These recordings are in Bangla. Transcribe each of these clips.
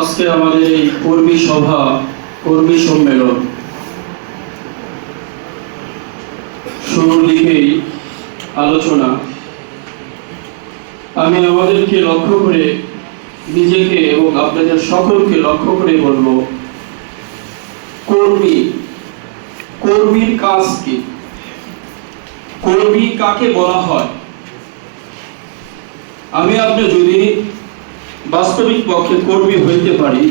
আজকে আমাদের এই কর্মী সভা, কর্মী সম্মেলন শুরুর দিকেই আলোচনা। আমি আমাদেরকে লক্ষ্য করে, নিজেকে এবং আপনাদের সকলকে লক্ষ্য করে বলব, কর্মীর কাজ কি? কর্মী কাকে বলা হয়? আমি আপনি যদি বাস্তবিক পক্ষে কর্মী হইতে পারি,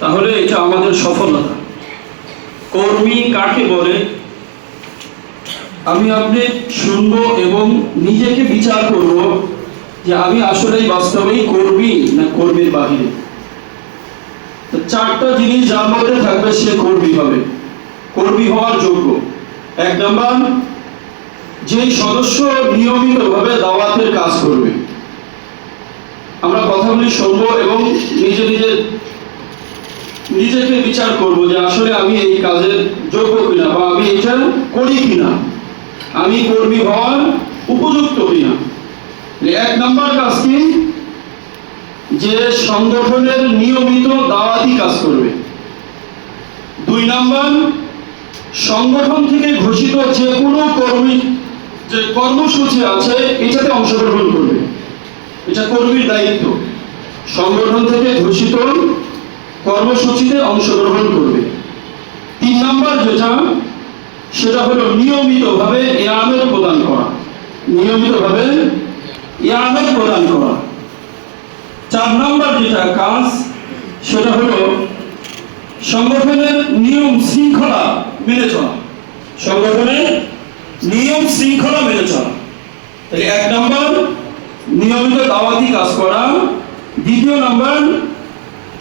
তাহলে এটা আমাদের সফলতা। কর্মী কাকে বলে আমি আপনি শুনবো এবং নিজেকে বিচার করব যে আমি আসলেই বাস্তবেই কর্মী না কর্মীর বাহিরে। তো চারটা জিনিস যার মধ্যে থাকবে সে কর্মী হবে, কর্মী হওয়ার যোগ্য। এক নাম্বার, যেই সদস্য নিয়মিতভাবে দাওয়াতের কাজ করবে। আমরা কথাগুলি শুনবো এবং নিজেকে বিচার করব যে আসলে আমি এই কাজের যোগ্য কিনা, বা আমি এটা করি কিনা, আমি কর্মী হওয়ার উপযুক্ত কিনা। এক নাম্বার কাজ কি? যে সংগঠনের নিয়মিত দাওয়াতি কাজ করবে। দুই নাম্বার, সংগঠন থেকে ঘোষিত যে কোনো কর্মসূচি আছে এটাতে অংশগ্রহণ করবে। এটা কর্মীর দায়িত্ব। সংগঠন থেকে ঘোষিত কর্মসূচিতে অংশগ্রহণ করবে। তিন নাম্বার যেটা, সেটা হলো নিয়মিতভাবে ইয়ানত প্রদান করা। নিয়মিতভাবে ইয়ানত প্রদান করা। চার নাম্বার যেটা কাজ, সেটা হলো সংগঠনের নিয়ম শৃঙ্খলা মেনে চলা। সংগঠনের নিয়ম শৃঙ্খলা মেনে চলা। এক নাম্বার, নিয়মিত দাওয়াতি কাজ করা। দ্বিতীয় নাম্বার,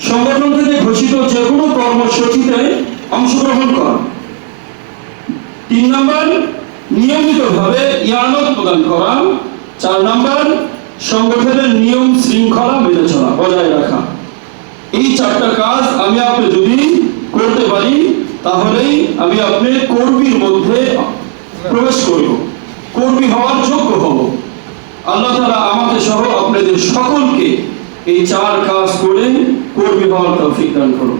সংগঠন থেকে ঘোষিত যে কোনো কর্মসূচিতে অংশগ্রহণ করা। তিন নাম্বার, নিয়মিতভাবে ইয়ানত প্রদান করা। চার নাম্বার, সংগঠনের নিয়ম শৃঙ্খলা মেনে চলা, বজায় রাখা। এই চারটা কাজ আমি আপনি যদি করতে পারি, তাহলেই আমি আপনি কর্মীর মধ্যে প্রবেশ করব, কর্মী হওয়ার যোগ্য হব। আল্লাহ তাআলা আমাকে সহ আপনাদের সকলকে এই চার কাজ করে কর্মী হওয়ার তৌফিক দান করুন।